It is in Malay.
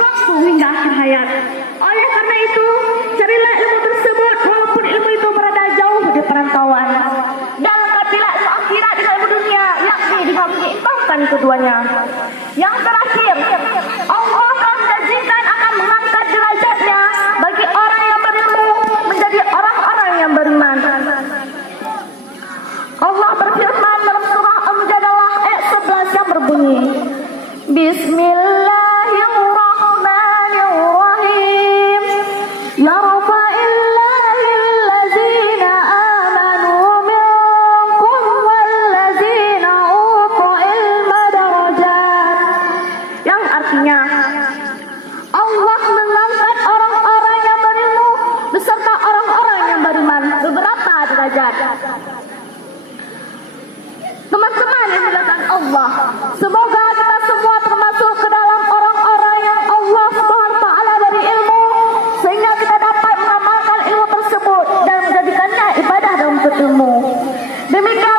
waktu hingga akhir hayat. Oleh karena itu, carilah ilmu tersebut walaupun ilmu itu berada jauh di perantauan. Dan lengkapilah ilmu akhirat dengan ilmu dunia, yakni dengan menyeimbangkan keduanya. Yang terakhir, Allah telah menjanjikan akan mengangkat derajatnya bagi orang yang berilmu menjadi orang-orang yang beriman. Allah berfirman dalam surah Al-Mujadalah ayat 11 yang berbunyi, Bismillahirrahmanirrahim. Yarfa'illahillazina amanu minkum wallazina utul ilma darajat. Yang artinya, Allah mengangkat orang-orang yang berilmu beserta orang-orang yang beriman beberapa derajat. Teman-teman yang dilakukan Allah, semoga kita semua termasuk ke dalam orang-orang yang Allah SWT beri ilmu, sehingga kita dapat mengamalkan ilmu tersebut dan menjadikannya ibadah dan untuk ilmu. Demikian